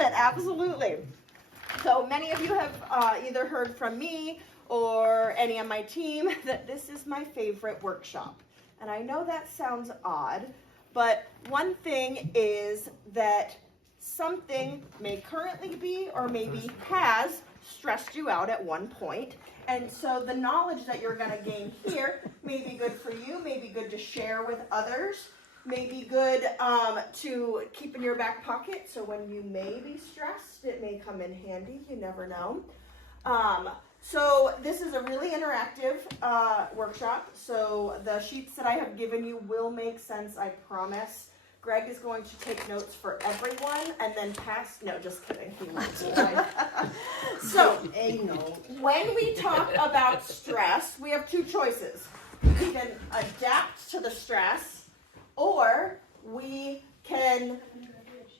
love it, absolutely. So many of you have either heard from me or any of my team that this is my favorite workshop. And I know that sounds odd, but one thing is that something may currently be or maybe has stressed you out at one point. And so the knowledge that you're going to gain here may be good for you, may be good to share with others, may be good to keep in your back pocket. So when you may be stressed, it may come in handy. You never know. So this is a really interactive workshop. So the sheets that I have given you will make sense, I promise. Greg is going to take notes for everyone and then pass. No, just kidding. He won't. So, when we talk about stress, we have two choices. We can adapt to the stress, or we can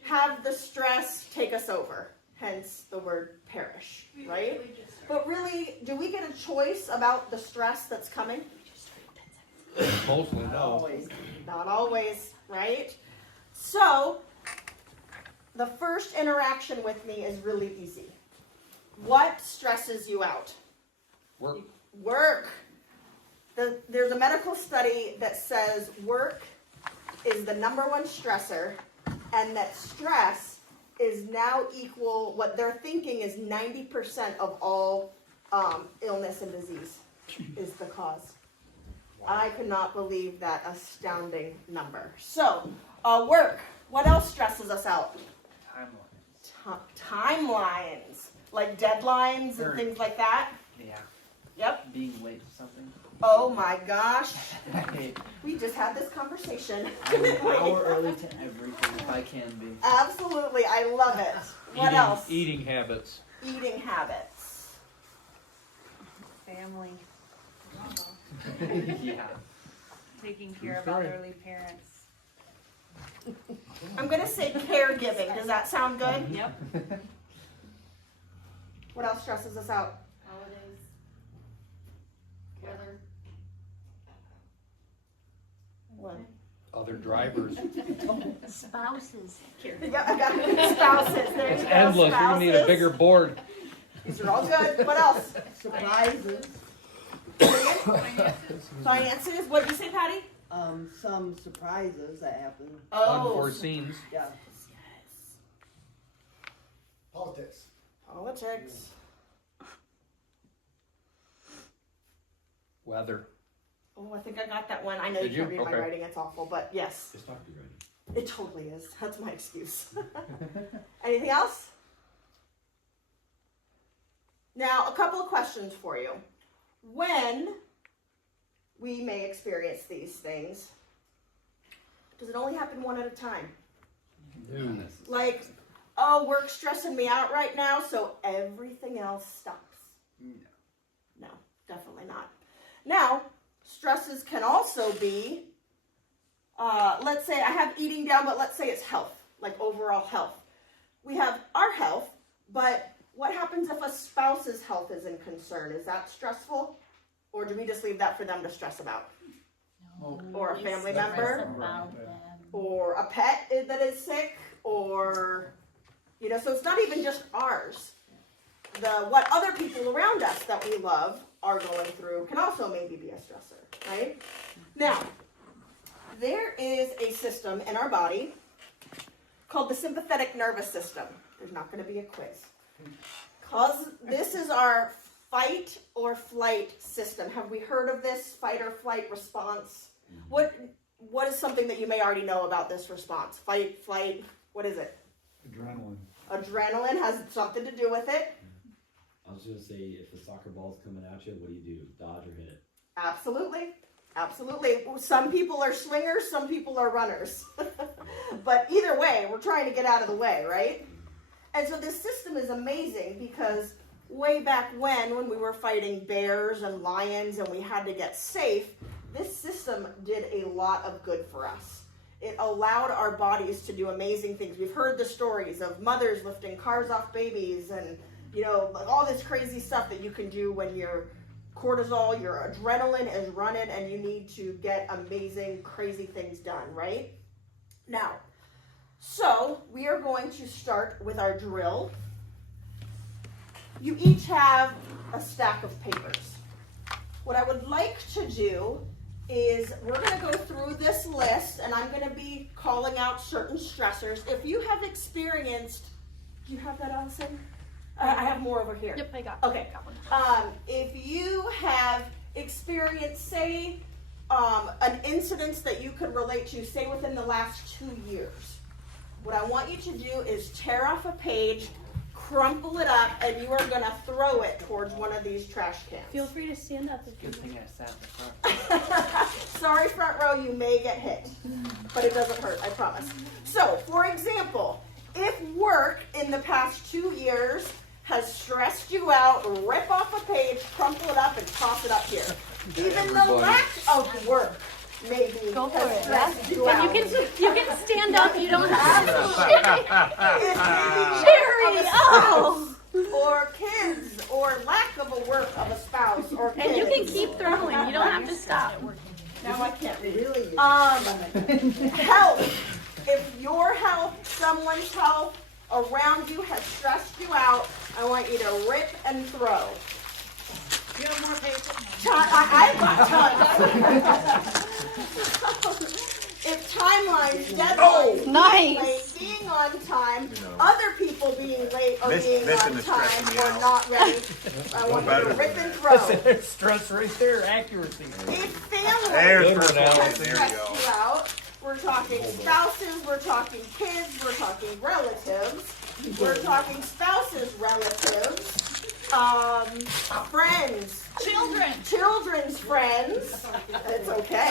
have the stress take us over. Hence the word perish, right? But really, do we get a choice about the stress that's coming? Mostly no. Not always, right? So, the first interaction with me is really easy. What stresses you out? Work. There's a medical study that says work is the #1 stressor, and that stress is now equal, what they're thinking is 90% of all illness and disease is the cause. I could not believe that astounding number. So, work. What else stresses us out? Timelines. Like deadlines and things like that? Yeah. Yep. Being late for something. Oh my gosh. We just had this conversation. I'm an hour early to everything if I can be. Absolutely. I love it. What else? Eating habits. Eating habits. Family. Yeah. Taking care of elderly parents. I'm going to say caregiving. Does that sound good? Yep. What else stresses us out? Holidays. Weather. What? Other drivers. Spouses. Yeah, I got spouses. There It's you go. endless. You're gonna need a bigger board. These are all good. What else? Surprises. Finances. What did you say, Patty? Some surprises that happen. Oh. Unforeseens. Yeah. Politics. Politics. Weather. Oh, I think I got that one. I know Did you can't you? read my Okay. writing. It's awful, but yes. It's not good writing. It totally is. That's my excuse. Anything else? Now, a couple of questions for you. When we may experience these things, does it only happen one at a time? No. Like, oh, work's stressing me out right now, so everything else stops. No, definitely not. Now, stresses can also be, let's say I have eating down, but let's say it's health, like overall health. We have our health, but what happens if a spouse's health is in concern? Is that stressful? Or do we just leave that for them to stress about? Or a family member? About them. Or a pet that is sick? Or, so it's not even just ours. What other people around us that we love are going through can also maybe be a stressor, right? Now, there is a system in our body called the sympathetic nervous system. There's not going to be a quiz. Because this is our fight or flight system. Have we heard of this fight or flight response? What is something that you may already know about this response? Fight, flight, what is it? Adrenaline. Adrenaline has something to do with it. I was going to say, if the soccer ball's coming at you, what do? Dodge or hit it? Absolutely. Absolutely. Some people are swingers, some people are runners. But either way, we're trying to get out of the way, right? And so this system is amazing because way back when we were fighting bears and lions and we had to get safe, this system did a lot of good for us. It allowed our bodies to do amazing things. We've heard the stories of mothers lifting cars off babies and, all this crazy stuff that you can do when your cortisol, your adrenaline is running and you need to get amazing, crazy things done, right? Now, So we are going to start with our drill. You each have a stack of papers. What I would like to do is we're going to go through this list, and I'm going to be calling out certain stressors. If you have experienced, do you have that, Allison? I have more over here. Yep, I got Okay. got one. If you have experienced, say, an incident that you could relate to, say within the last 2 years, what I want you to do is tear off a page, crumple it up, and you are going to throw it towards one of these trash cans. Feel free to stand up if you Good thing I sat in the front. Sorry, front row, you may get hit, but it doesn't hurt, I promise. So, for example, if work in the past 2 years has stressed you out, rip off a page, crumple it up, and toss it up here. Even the Everybody. lack of work maybe Go for has it. stressed you And out. you can stand up. You don't have to. It may be Sherry, lack of a oh. spouse, or kids, or lack of a work of a spouse, or kids. And you can keep throwing. You don't have to stop. Now I can't read. Really? Health. If your health, someone's health around you has stressed you out, I want you to rip and throw. You have more paper? I've got tons. If timelines, deadlines, Nice. being late, being on time, other people being late or being Missing on is time stressing me or out. not ready, I want you better to than rip and that. throw. Stress right there, accuracy. If family There's Good one, first Allison. has one. There stressed you go. you out, we're talking spouses, we're talking kids, we're talking relatives, we're talking spouses, relatives, friends, children's friends. It's okay.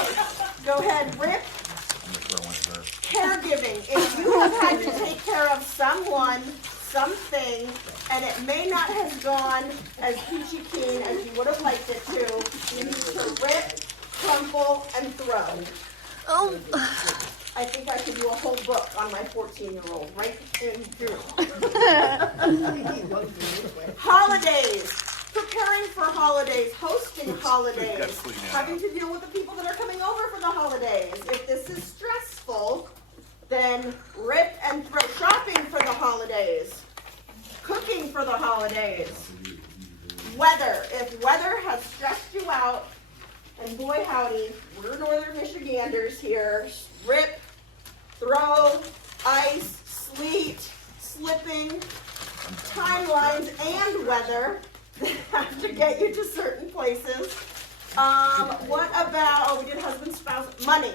Go ahead, Rip. I'm gonna throw one at her. Caregiving. If you have had to take care of someone, something, and it may not have gone as peachy keen as you would have liked it to, you need to rip, crumple, and throw. Oh. I think I could do a whole book on my 14-year-old right in here. Holidays. Preparing for holidays, hosting holidays, clean that having to deal with the people that are coming over for the holidays. If this is stressful, then rip and throw. Shopping for the holidays, cooking for the holidays. Weather. If weather has stressed you out, and boy howdy, we're Northern Michiganders here. Rip, throw, ice, sleet, slipping, timelines, and weather have to get you to certain places. What about, oh, we did husband, spouse, money.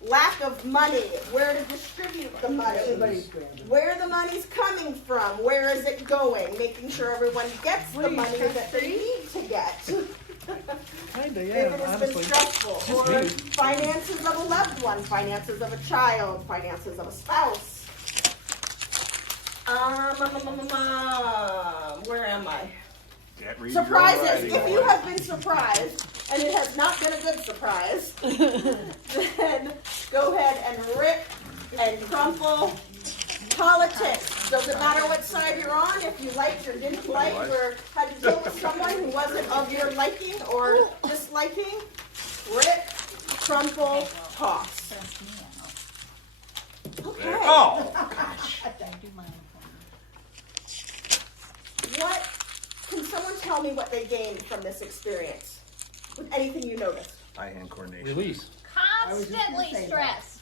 Lack of money, where to distribute the money, Everybody's stranded. where the money's coming from, where is it going, making sure everyone gets the money that they need to get. Kinda, If it has been honestly. stressful, or me. finances of a loved one, finances of a child, finances of a spouse. Where am I? Can't read your Surprises. writing. If you have been surprised, and it has not been a good surprise, then go ahead and rip and crumple. Politics. Doesn't matter what side you're on, if you liked or didn't like, or had to deal with someone who wasn't of your liking or disliking. Rip, crumple, toss. Okay. Oh! What, can someone tell me what they gained from this experience? With anything you noticed? Eye-hand coordination. Release. I was just gonna Constantly say that. stressed.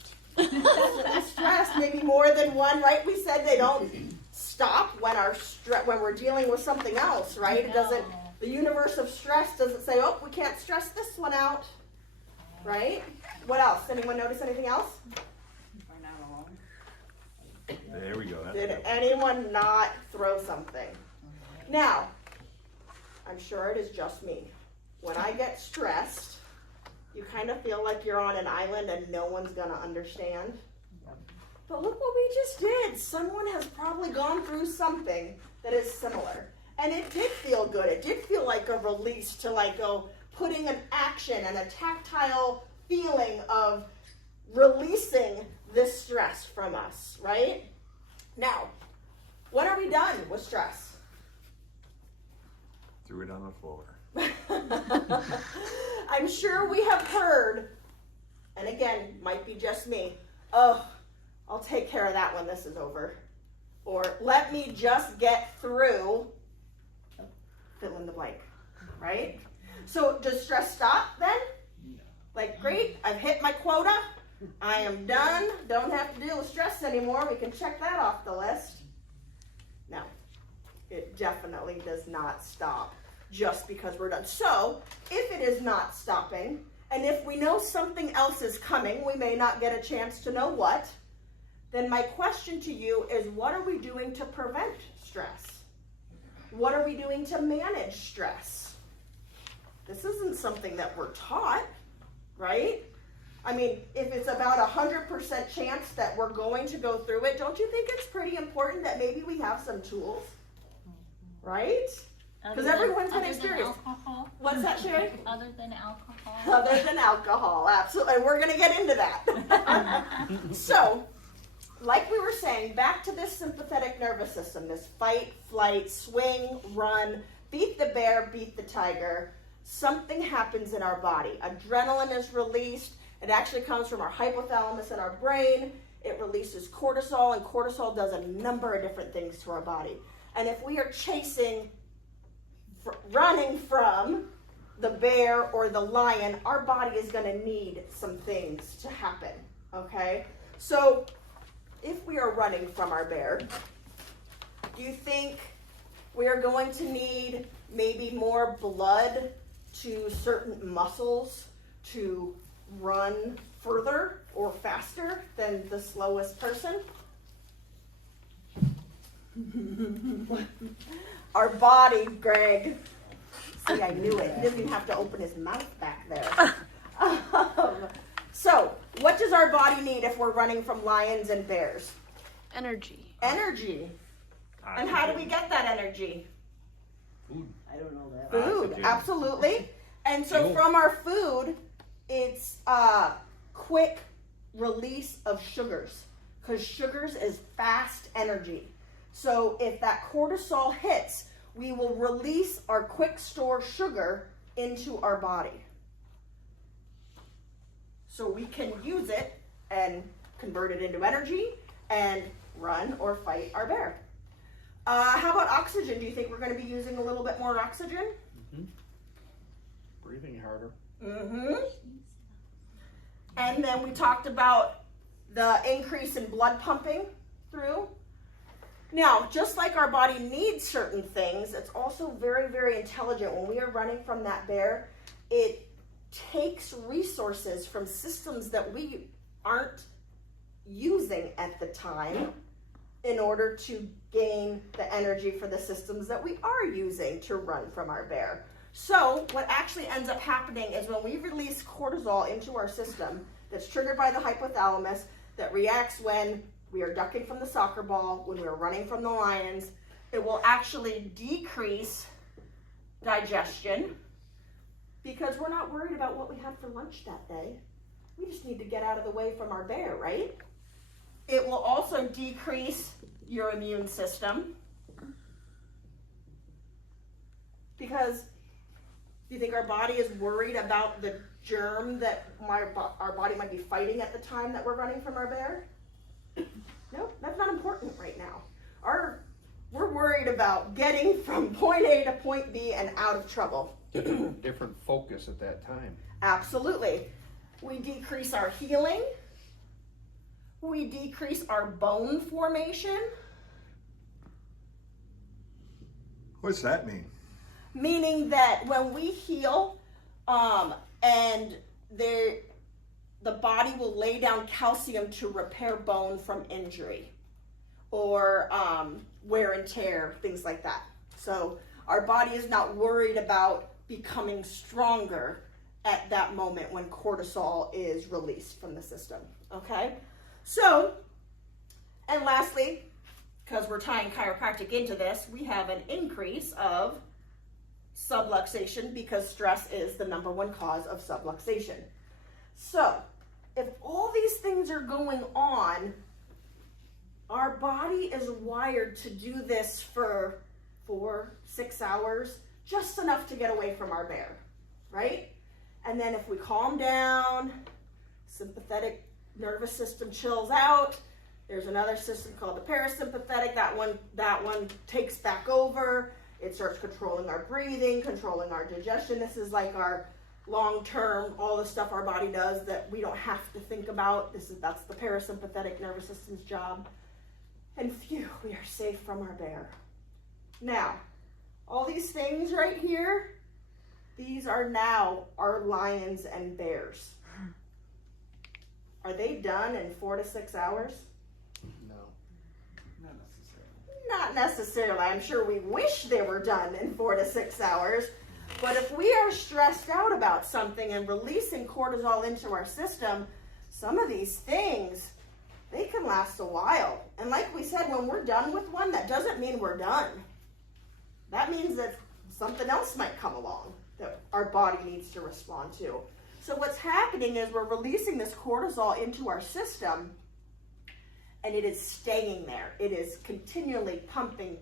Stressed, maybe more than one, right? We said they don't stop when when we're dealing with something else, right? It doesn't, the universe of stress doesn't say, oh, we can't stress this one out, right? What else? Anyone notice anything else? There we go. That's Did good. anyone not throw something? Now, I'm sure it is just me. When I get stressed, you kind of feel like you're on an island and no one's gonna understand. But look what we just did. Someone has probably gone through something that is similar. And it did feel good. It did feel like a release to like go putting an action and a tactile feeling of releasing this stress from us, right? Now, when are we done with stress? Threw it on the floor. I'm sure we have heard, and again, might be just me, oh, I'll take care of that when this is over. Or let me just get through, fill in the blank, right? So does stress stop then? Like, great, I've hit my quota. I am done. Don't have to deal with stress anymore. We can check that off the list. No, it definitely does not stop just because we're done. So if it is not stopping, and if we know something else is coming, we may not get a chance to know what, then my question to you is, what are we doing to prevent stress? What are we doing to manage stress? This isn't something that we're taught, right? I mean, if it's about 100% chance that we're going to go through it, don't you think it's pretty important that maybe we have some tools, right? Because everyone's going to experience. Alcohol. What's that, Sherry? Other than alcohol. Other than alcohol, absolutely. And we're going to get into that. So, like we were saying, back to this sympathetic nervous system, this fight, flight, swing, run, beat the bear, beat the tiger. Something happens in our body. Adrenaline is released. It actually comes from our hypothalamus in our brain. It releases cortisol, and cortisol does a number of different things to our body. And if we are chasing, running from the bear or the lion, our body is going to need some things to happen, okay? So if we are running from our bear, do you think we are going to need maybe more blood to certain muscles to run further or faster than the slowest person? Our body, Greg. See, I knew it. He doesn't even have to open his mouth back there. So, what does our body need if we're running from lions and bears? Energy. Energy. And how do we get that energy? I don't know that. Food, Oxygen. absolutely. And so Fuel. from our food, it's quick release of sugars, because sugars is fast energy. So if that cortisol hits, we will release our quick store sugar into our body. So we can use it and convert it into energy and run or fight our bear. How about oxygen? Do you think we're going to be using a little bit more oxygen? Breathing harder. Mm-hmm. And then we talked about the increase in blood pumping through. Now, just like our body needs certain things, it's also very, very intelligent. When we are running from that bear, it takes resources from systems that we aren't using at the time in order to gain the energy for the systems that we are using to run from our bear. So what actually ends up happening is when we release cortisol into our system that's triggered by the hypothalamus, that reacts when we are ducking from the soccer ball, when we are running from the lions, it will actually decrease digestion because we're not worried about what we had for lunch that day. We just need to get out of the way from our bear, right? It will also decrease your immune system because do you think our body is worried about the germ that our body might be fighting at the time that we're running from our bear? No, that's not important right now. We're worried about getting from point A to point B and out of trouble. Different focus at that time. Absolutely. We decrease our healing. We decrease our bone formation. What's that mean? Meaning that when we heal, and the body will lay down calcium to repair bone from injury or wear and tear, things like that. So our body is not worried about becoming stronger at that moment when cortisol is released from the system, okay? So, and lastly, because we're tying chiropractic into this, we have an increase of subluxation because stress is the #1 cause of subluxation. So, if all these things are going on, our body is wired to do this for 4-6 hours, just enough to get away from our bear, right? And then if we calm down, sympathetic nervous system chills out, There's another system called the parasympathetic. That one takes back over. It starts controlling our breathing, controlling our digestion. This is like our long-term, all the stuff our body does that we don't have to think about. That's the parasympathetic nervous system's job. And phew, we are safe from our bear. Now, all these things right here, these are now our lions and bears. Are they done in 4 to 6 hours? No. Not necessarily. Not necessarily. I'm sure we wish they were done in 4 to 6 hours. But if we are stressed out about something and releasing cortisol into our system, some of these things, they can last a while. And like we said, when we're done with one, that doesn't mean we're done. That means that something else might come along that our body needs to respond to. So what's happening is we're releasing this cortisol into our system, and it is staying there. It is continually pumping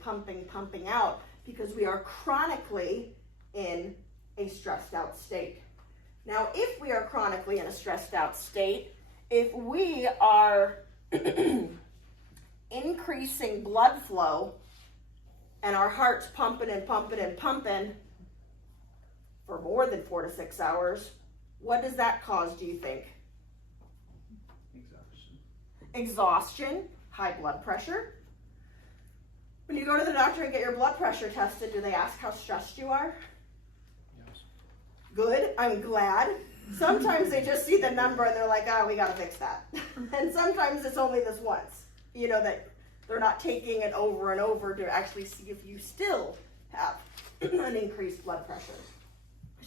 out because we are chronically in a stressed out state. Now, if we are chronically in a stressed out state, if we are increasing blood flow and our heart's pumping for more than 4 to 6 hours, what does that cause, do you think? Exhaustion, high blood pressure. When you go to the doctor and get your blood pressure tested, do they ask how stressed you are? Yes. Good, I'm glad. Sometimes they just see the number and they're like, oh, we gotta fix that. And sometimes it's only this once, that they're not taking it over and over to actually see if you still have an increased blood pressure.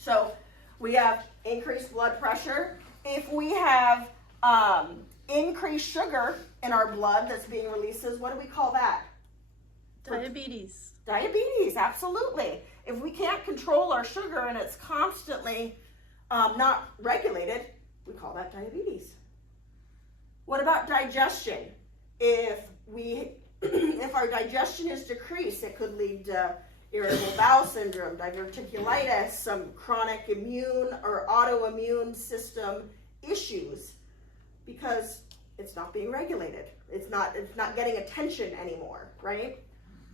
So we have increased blood pressure. If we have increased sugar in our blood that's being released, what do we call that? Diabetes. Diabetes, absolutely. If we can't control our sugar and it's constantly not regulated, we call that diabetes. What about digestion? If our digestion is decreased, it could lead to irritable bowel syndrome, diverticulitis, some chronic immune or autoimmune system issues because it's not being regulated. It's not getting attention anymore, right?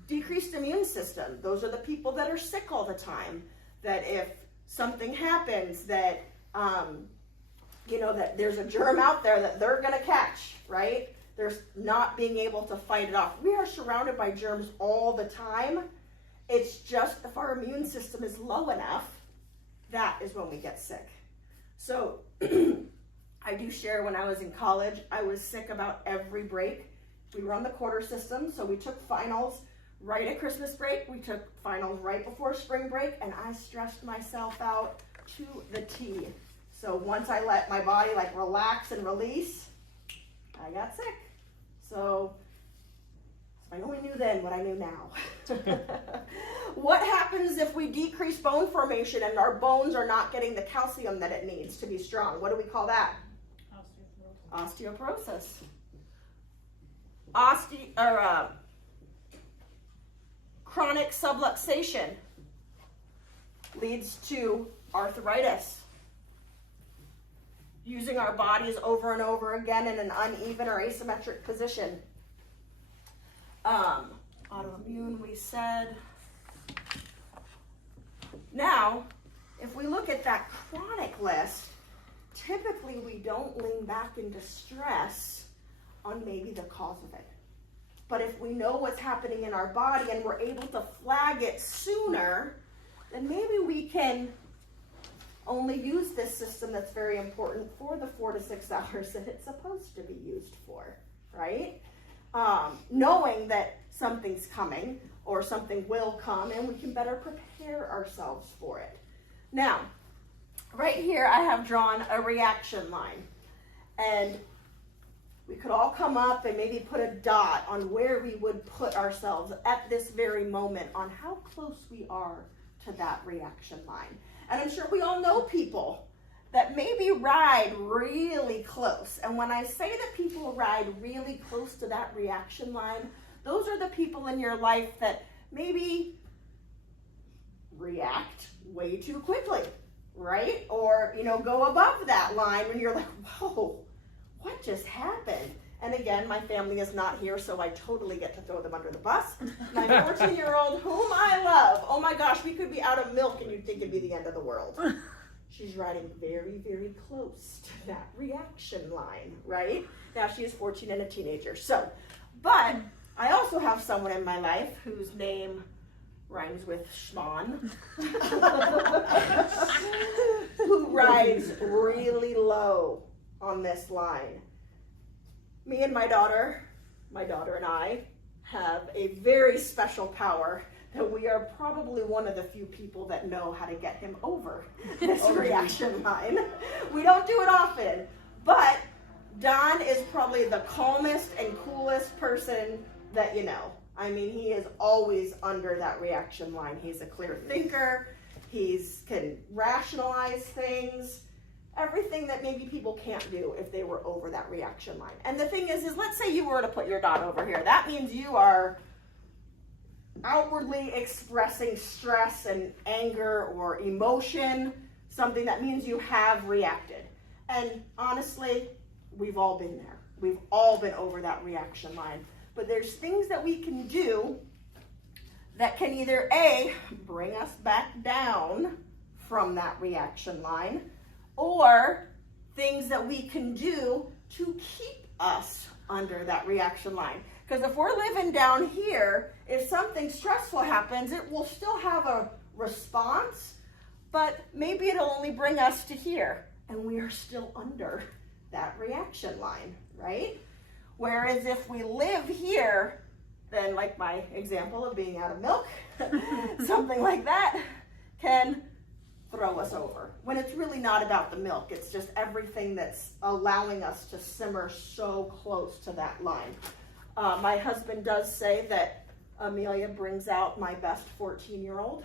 Decreased immune system. Those are the people that are sick all the time. That if something happens that, that there's a germ out there that they're gonna catch, right? There's not being able to fight it off. We are surrounded by germs all the time. It's just if our immune system is low enough, that is when we get sick. So I do share when I was in college, I was sick about every break. We were on the quarter system, so we took finals right at Christmas break. We took finals right before spring break, and I stressed myself out to the T. So once I let my body relax and release, I got sick. So I only knew then what I knew now. What happens if we decrease bone formation and our bones are not getting the calcium that it needs to be strong? What do we call that? Osteoporosis. Chronic subluxation leads to arthritis. Using our bodies over and over again in an uneven or asymmetric position. Autoimmune, we said. Now, if we look at that chronic list, typically we don't lean back into stress on maybe the cause of it. But if we know what's happening in our body and we're able to flag it sooner, then maybe we can only use this system that's very important for the 4 to 6 hours that it's supposed to be used for, right? Knowing that something's coming or something will come and we can better prepare ourselves for it. Now, right here I have drawn a reaction line, and we could all come up and maybe put a dot on where we would put ourselves at this very moment on how close we are to that reaction line. And I'm sure we all know people that maybe ride really close. And when I say that people ride really close to that reaction line, those are the people in your life that maybe react way too quickly, right? Or, go above that line when you're like, whoa, what just happened? And again, my family is not here, so I totally get to throw them under the bus. My 14-year-old, whom I love, oh my gosh, we could be out of milk and you'd think it'd be the end of the world. She's riding very, very close to that reaction line, right? Now she is 14 and a teenager. So, but I also have someone in my life whose name rhymes with Schwan, who rides really low on this line. Me and my daughter and I have a very special power that we are probably one of the few people that know how to get him over this reaction line. We don't do it often, but Don is probably the calmest and coolest person that you know. I mean, he is always under that reaction line. He's a clear thinker. Can rationalize things. Everything that maybe people can't do if they were over that reaction line. And the thing is let's say you were to put your dot over here. That means you are outwardly expressing stress and anger or emotion, something that means you have reacted. And honestly, we've all been there. We've all been over that reaction line. But there's things that we can do that can either A, bring us back down from that reaction line, or things that we can do to keep us under that reaction line. Because if we're living down here, if something stressful happens, it will still have a response, but maybe it'll only bring us to here, and we are still under that reaction line, right? Whereas if we live here, then like my example of being out of milk, something like that can throw us over. When it's really not about the milk, it's just everything that's allowing us to simmer so close to that line. My husband does say that Amelia brings out my best 14-year-old,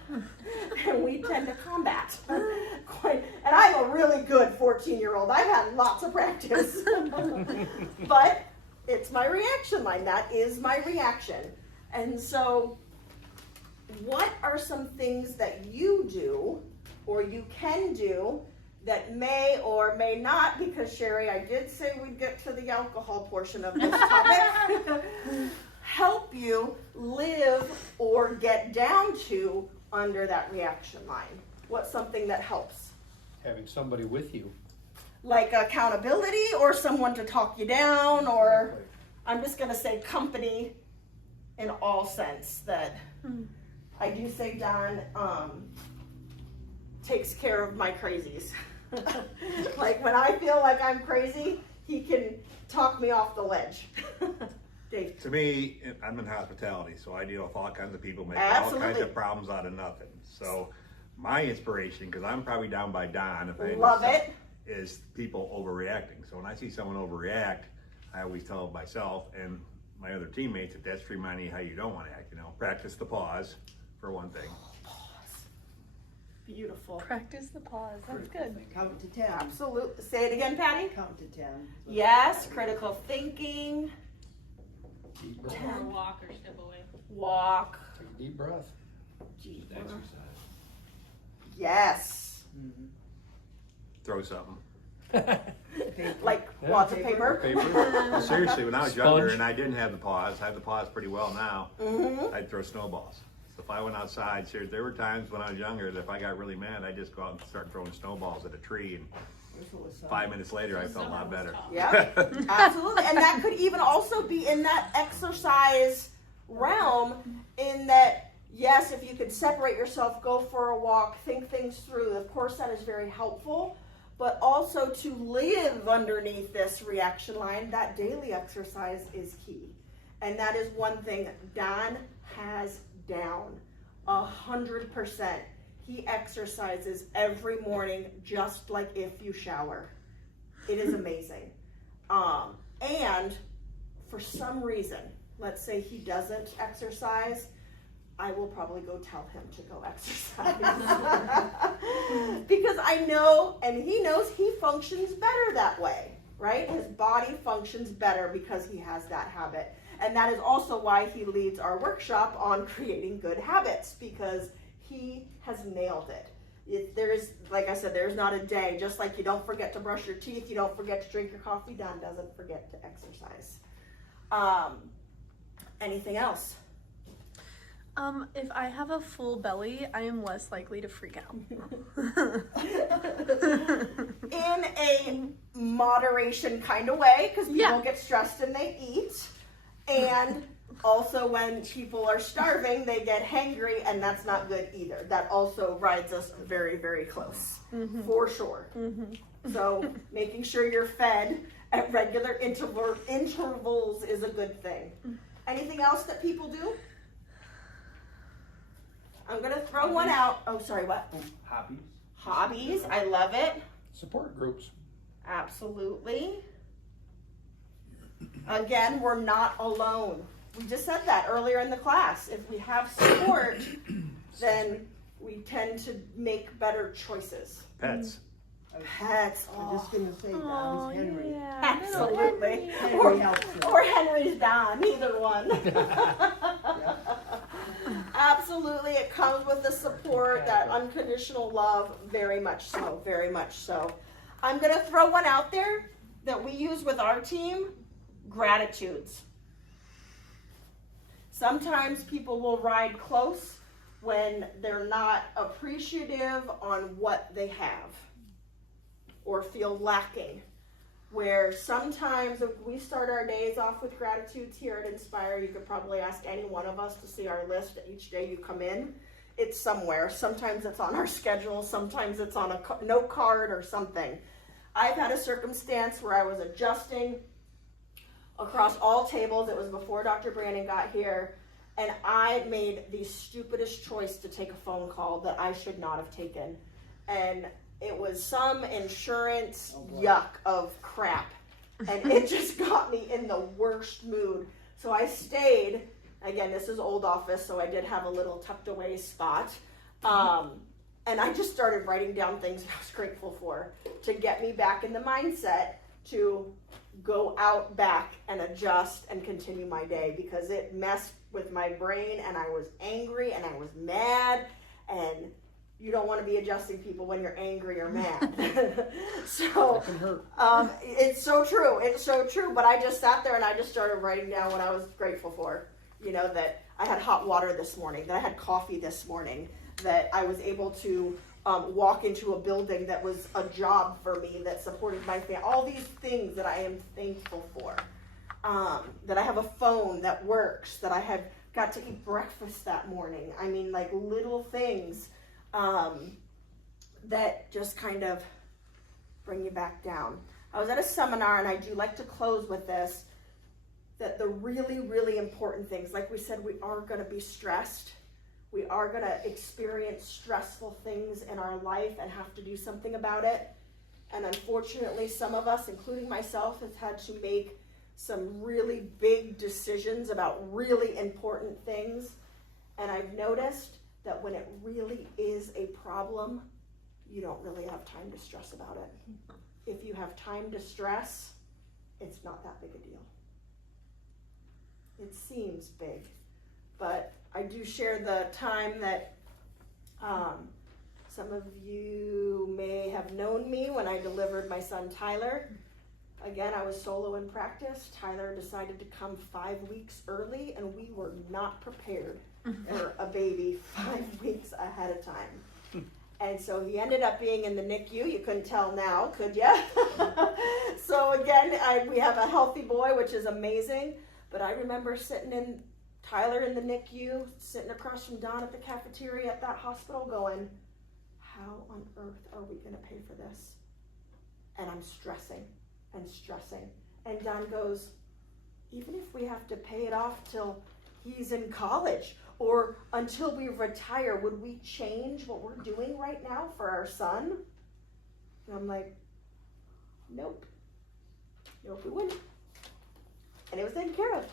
and we tend to combat. And I'm a really good 14-year-old. I've had lots of practice. But it's my reaction line. That is my reaction. And so what are some things that you do or you can do that may or may not, because Sherry, I did say we'd get to the alcohol portion of this topic, help you live or get down to under that reaction line? What's something that helps? Having somebody with you. Like accountability or someone to talk you down, or I'm just going to say company in all sense. That I do say Don takes care of my crazies. Like when I feel like I'm crazy, he can talk me off the ledge. Dave. To me, I'm in hospitality, so I deal with all kinds of people making all Absolutely. kinds of problems out of nothing. So my inspiration, because I'm probably down by Don, if I Love it. is people overreacting. So when I see someone overreact, I always tell myself and my other teammates that that's reminding you how you don't want to act. You know, practice the pause for one thing. Beautiful. Practice the pause. That's good. Count to 10. Absolutely. Say it again, Patty. Count to 10. Yes, critical thinking. Deep breath. Or walk or step away. Walk. Take a deep breath. Just exercise. Yes. Throw something. Like lots of paper. Well, seriously, when I was younger Sponge. and I didn't have the pause, I have the pause pretty well now, Mm-hmm. I'd throw snowballs. So if I went outside, seriously, there were times when I was younger that if I got really mad, I'd just go out and start throwing snowballs at a tree, and 5 minutes later I felt a lot better. Yeah, absolutely. And that could even also be in that exercise realm, in that, yes, if you could separate yourself, go for a walk, think things through, of course that is very helpful. But also to live underneath this reaction line, that daily exercise is key. And that is one thing Don has down 100%. He exercises every morning just like if you shower. It is amazing. And for some reason, let's say he doesn't exercise, I will probably go tell him to go exercise. Because I know, and he knows, he functions better that way, right? His body functions better because he has that habit. And that is also why he leads our workshop on creating good habits, because he has nailed it. There's, like I said, there's not a day. Just like you don't forget to brush your teeth, you don't forget to drink your coffee. Don doesn't forget to exercise. Anything else? If I have a full belly, I am less likely to freak out. In a moderation kind of way, because people Yeah. get stressed and they eat. And also when people are starving, they get hangry, and that's not good either. That also rides us very, very close, for sure. So making sure you're fed at regular intervals is a good thing. Anything else that people do? I'm gonna throw one out. Oh, sorry, what? Hobbies. Hobbies, I love it. Support groups. Absolutely. Again, we're not alone. We just said that earlier in the class. If we have support, then we tend to make better choices. Pets. Pets. I was just gonna say, Oh, Don's Henry. yeah. Absolutely. Henry helps him. Or Henry's Don, either one. Absolutely, it comes with the support, that unconditional love, very much so, very much so. I'm gonna throw one out there that we use with our team, gratitudes. Sometimes people will ride close when they're not appreciative on what they have or feel lacking. Where sometimes if we start our days off with gratitudes here at Inspire, you could probably ask any one of us to see our list each day you come in. It's somewhere. Sometimes it's on our schedule. Sometimes it's on a note card or something. I've had a circumstance where I was adjusting across all tables. It was before Dr. Brandon got here. And I made the stupidest choice to take a phone call that I should not have taken. And it was some insurance yuck of crap. And it just got me in the worst mood. So I stayed. Again, this is old office, so I did have a little tucked away spot. And I just started writing down things I was grateful for to get me back in the mindset to go out back and adjust and continue my day, because it messed with my brain and I was angry and I was mad, and you don't want to be adjusting people when you're angry or mad. So That can hurt. it's so true. It's so true. But I just sat there and I just started writing down what I was grateful for. You know, that I had hot water this morning, that I had coffee this morning, that I was able to walk into a building that was a job for me, that supported my family. All these things that I am thankful for. That I have a phone that works, that I had got to eat breakfast that morning. I mean, like little things that just kind of bring you back down. I was at a seminar, and I do like to close with this, that the really, really important things, like we said, we are going to be stressed. We are going to experience stressful things in our life and have to do something about it. And unfortunately, some of us, including myself, have had to make some really big decisions about really important things. And I've noticed that when it really is a problem, you don't really have time to stress about it. If you have time to stress, it's not that big a deal. It seems big, but I do share the time that some of you may have known me when I delivered my son Tyler. Again, I was solo in practice. Tyler decided to come 5 weeks early, and we were not prepared for a baby 5 weeks ahead of time. And so he ended up being in the NICU. You couldn't tell now, could ya? So again, we have a healthy boy, which is amazing. But I remember Tyler in the NICU, sitting across from Don at the cafeteria at that hospital going, how on earth are we going to pay for this? And I'm stressing and stressing. And Don goes, even if we have to pay it off till he's in college or until we retire, would we change what we're doing right now for our son? And I'm like, nope. Nope, we wouldn't. And it was taken care of.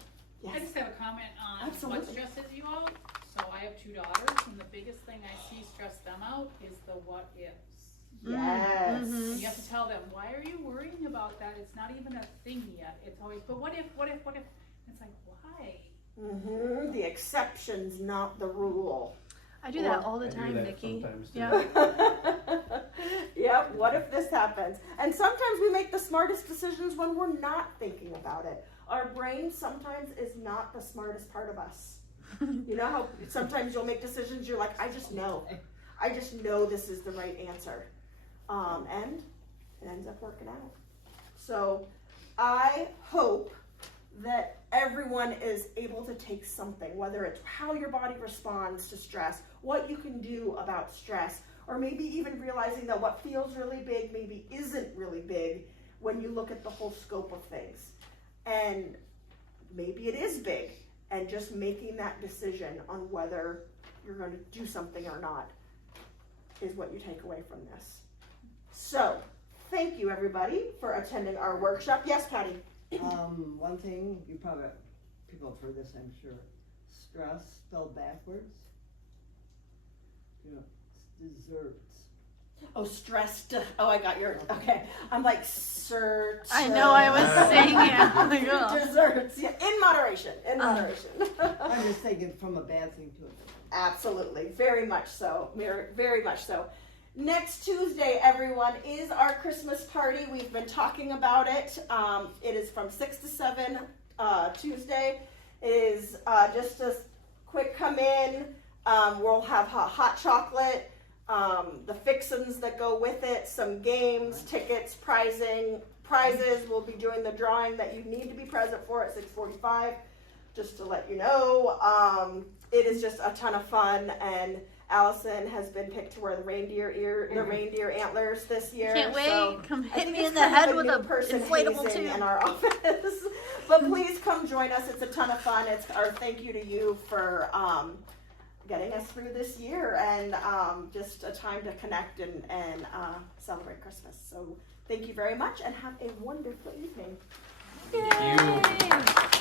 Yes. I just have a comment on Absolutely. what stresses you out. So I have 2 daughters, and the biggest thing I see stress them out is the what ifs. Yes. And you have to tell them, why are you worrying about that? It's not even a thing yet. It's always, but what if, what if, what if? And it's like, why? The exception's not the rule. I do that Or- all the I do time, that Nikki. sometimes, too. Yeah. Yep, what if this happens? And sometimes we make the smartest decisions when we're not thinking about it. Our brain sometimes is not the smartest part of us. You know how sometimes you'll make decisions, you're like, I just know this is the right answer. And it ends up working out. So I hope that everyone is able to take something, whether it's how your body responds to stress, what you can do about stress, or maybe even realizing that what feels really big maybe isn't really big when you look at the whole scope of things. And maybe it is big, and just making that decision on whether you're going to do something or not is what you take away from this. So, thank you everybody for attending our workshop. Yes, Patty? One thing, you probably, people have heard this, I'm sure. Stress spelled backwards. You know, it's desserts. Oh, stressed. Oh, I got your, okay. I'm like, sir. I know, I was saying it. I'm like, oh. Desserts, yeah, in moderation, moderation. I'm just thinking from a bad thing to a good thing. Absolutely, very much so, very much so. Next Tuesday, everyone, is our Christmas party. We've been talking about it. It is from 6 to 7 Tuesday. It is just a quick come in. We'll have hot chocolate, the fixins that go with it, some games, tickets, prizes. We'll be doing the drawing that you need to be present for at 6:45, just to let you know. It is just a ton of fun, and Allison has been picked to wear the reindeer antlers this year. Can't wait. So Come I hit think me it's in the kind of head with new a person inflatable hazing tube. in our office. But please come join us. It's a ton of fun. It's our thank you to you for getting us through this year, and just a time to connect and celebrate Christmas. So thank you very much, and have a wonderful evening. Thank you. Yay.